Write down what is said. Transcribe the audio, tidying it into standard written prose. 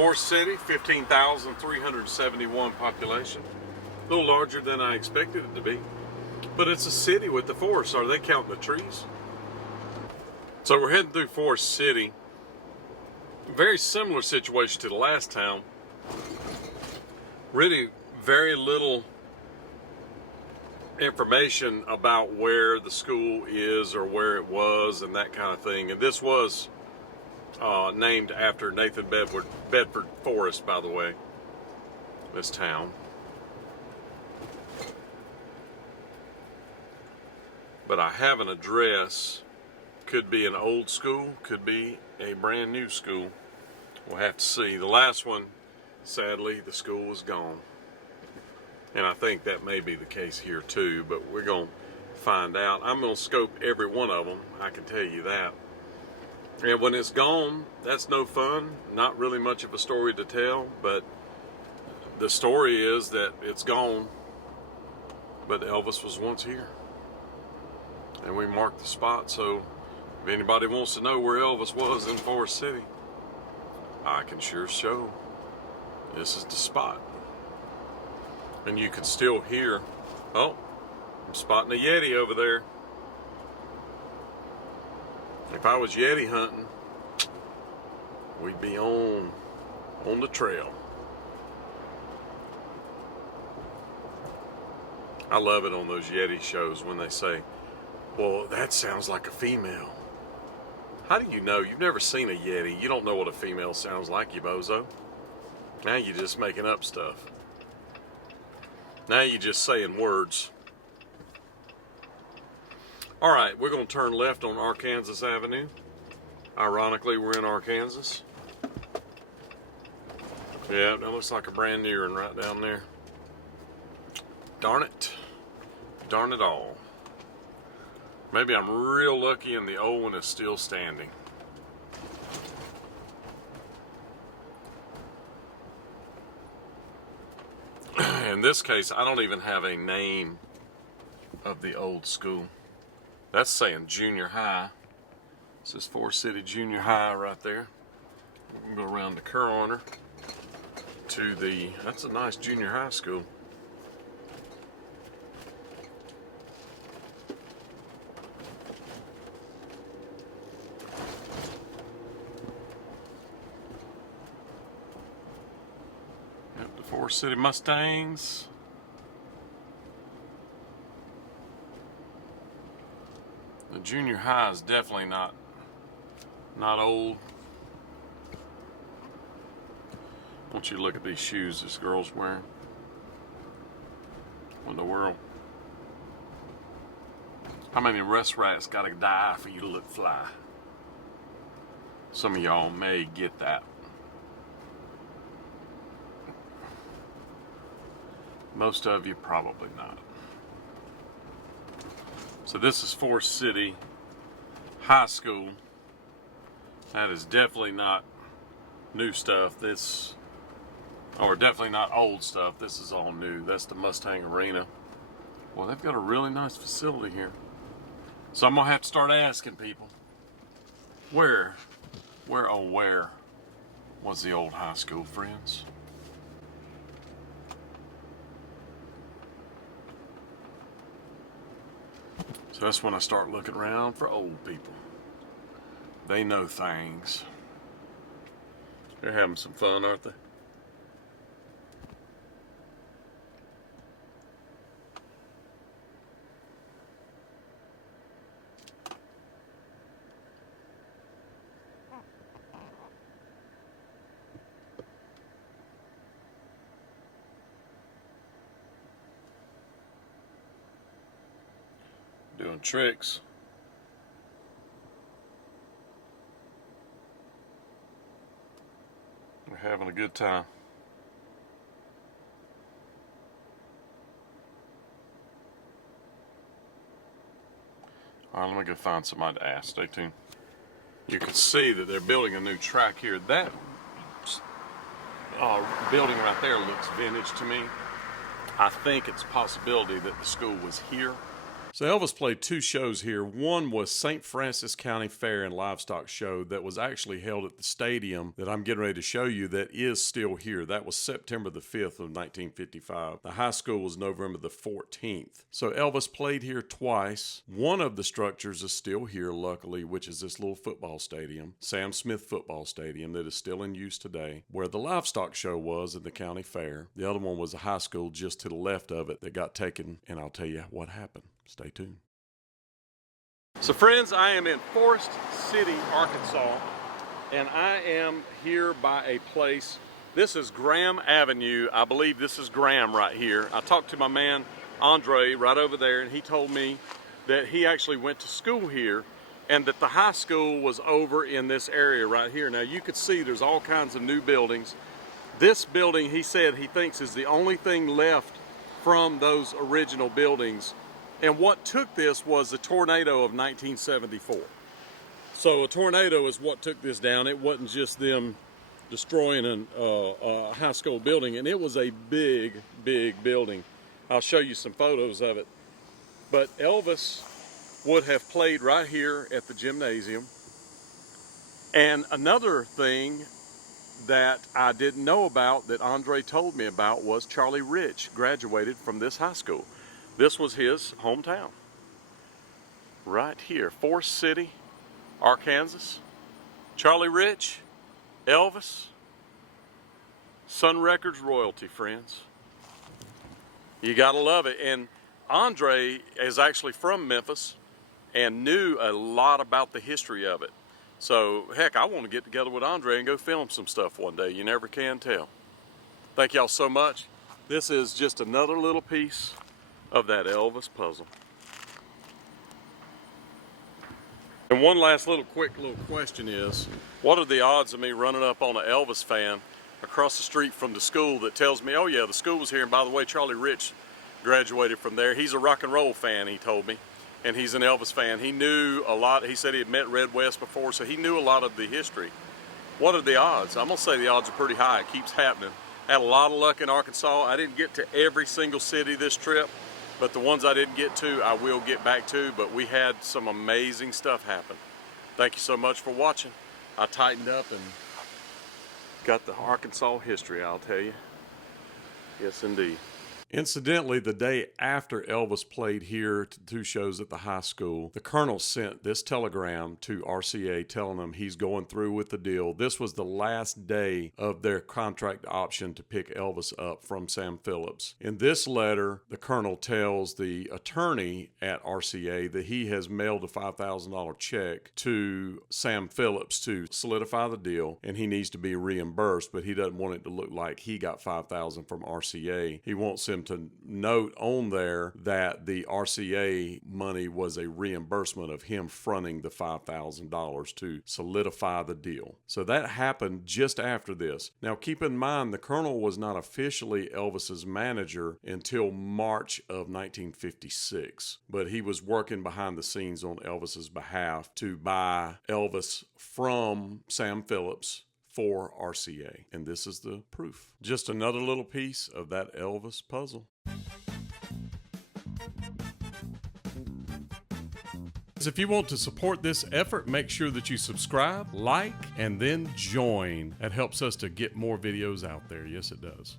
Forrest City, 15,371 population. A little larger than I expected it to be. But it's a city with the forest. Are they counting the trees? So we're heading through Forrest City. Very similar situation to the last town. Really very little information about where the school is or where it was and that kind of thing. And this was named after Nathan Bedford Forrest, by the way, this town. But I have an address. Could be an old school, could be a brand new school. We'll have to see. The last one, sadly, the school was gone. And I think that may be the case here too, but we're going to find out. I'm going to scope every one of them, I can tell you that. And when it's gone, that's no fun. Not really much of a story to tell, but the story is that it's gone, but Elvis was once here. And we marked the spot, so if anybody wants to know where Elvis was in Forrest City, I can sure show. This is the spot. And you can still hear, oh, I'm spotting a Yeti over there. If I was Yeti hunting, we'd be on the trail. I love it on those Yeti shows when they say, well, that sounds like a female. How do you know? You've never seen a Yeti. You don't know what a female sounds like, you bozo. Now you're just making up stuff. Now you're just saying words. All right, we're going to turn left on Arkansas Avenue. Ironically, we're in Arkansas. Yeah, that looks like a brand new one right down there. Darn it. Darn it all. Maybe I'm real lucky and the old one is still standing. In this case, I don't even have a name of the old school. That's saying junior high. This is Forrest City Junior High right there. We're going to go around the corner to the, that's a nice junior high school. Yep, the Forrest City Mustangs. The junior high is definitely not old. I want you to look at these shoes this girl's wearing. What in the world? How many rats gotta die for you to look fly? Some of y'all may get that. Most of you probably not. So this is Forrest City High School. That is definitely not new stuff. Or definitely not old stuff. This is all new. That's the Mustang Arena. Well, they've got a really nice facility here. So I'm gonna have to start asking people, where was the old high school, friends? So that's when I start looking around for old people. They know things. They're having some fun, aren't they? Doing tricks. We're having a good time. All right, let me go find somebody to ask. Stay tuned. You can see that they're building a new track here. That building right there looks vintage to me. I think it's a possibility that the school was here So Elvis played 2 shows here. One was St. Francis County Fair and Livestock Show that was actually held at the stadium that I'm getting ready to show you that is still here. That was September the 5th of 1955. The high school was November the 14th. So Elvis played here twice. One of the structures is still here, luckily, which is this little football stadium, Sam Smith Football Stadium, that is still in use today, where the livestock show was at the county fair. The other one was a high school just to the left of it that got taken, and I'll tell you what happened. Stay tuned. So friends, I am in Forrest City, Arkansas, and I am here by a place. This is Graham Avenue. I believe this is Graham right here. I talked to my man Andre right over there, and he told me that he actually went to school here and that the high school was over in this area right here. Now you could see there's all kinds of new buildings. This building, he said, he thinks is the only thing left from those original buildings. And what took this was the tornado of 1974. So a tornado is what took this down. It wasn't just them destroying a high school building, and it was a big, big building. I'll show you some photos of it. But Elvis would have played right here at the gymnasium. And another thing that I didn't know about that Andre told me about was Charlie Rich graduated from this high school. This was his hometown, right here, Forrest City, Arkansas. Charlie Rich, Elvis, Sun Records royalty, friends. You gotta love it. And Andre is actually from Memphis and knew a lot about the history of it. So, heck, I want to get together with Andre and go film some stuff one day. You never can tell. Thank y'all so much. This is just another little piece of that Elvis puzzle. And one last quick question is, what are the odds of me running up on an Elvis fan across the street from the school that tells me, oh yeah, the school was here, and by the way, Charlie Rich graduated from there. He's a rock and roll fan, he told me, and he's an Elvis fan. He knew a lot. He said he had met Red West before, so he knew a lot of the history. What are the odds? I'm gonna say the odds are pretty high. It keeps happening. Had a lot of luck in Arkansas. I didn't get to every single city this trip, but the ones I didn't get to, I will get back to, but we had some amazing stuff happen. Thank you so much for watching. I tightened up and got the Arkansas history, I'll tell you. Yes, indeed. Incidentally, the day after Elvis played here to 2 shows at the high school, the colonel sent this telegram to RCA telling them he's going through with the deal. This was the last day of their contract option to pick Elvis up from Sam Phillips. In this letter, the colonel tells the attorney at RCA that he has mailed a $5,000 check to Sam Phillips to solidify the deal, and he needs to be reimbursed, but he doesn't want it to look like he got $5,000 from RCA. He wants him to note on there that the RCA money was a reimbursement of him fronting the $5,000 to solidify the deal. So that happened just after this. Now keep in mind, the colonel was not officially Elvis's manager until March of 1956, but he was working behind the scenes on Elvis's behalf to buy Elvis from Sam Phillips for RCA, and this is the proof. Just another little piece of that Elvis puzzle. If you want to support this effort, make sure that you subscribe, like, and then join. That helps us to get more videos out there. Yes, it does.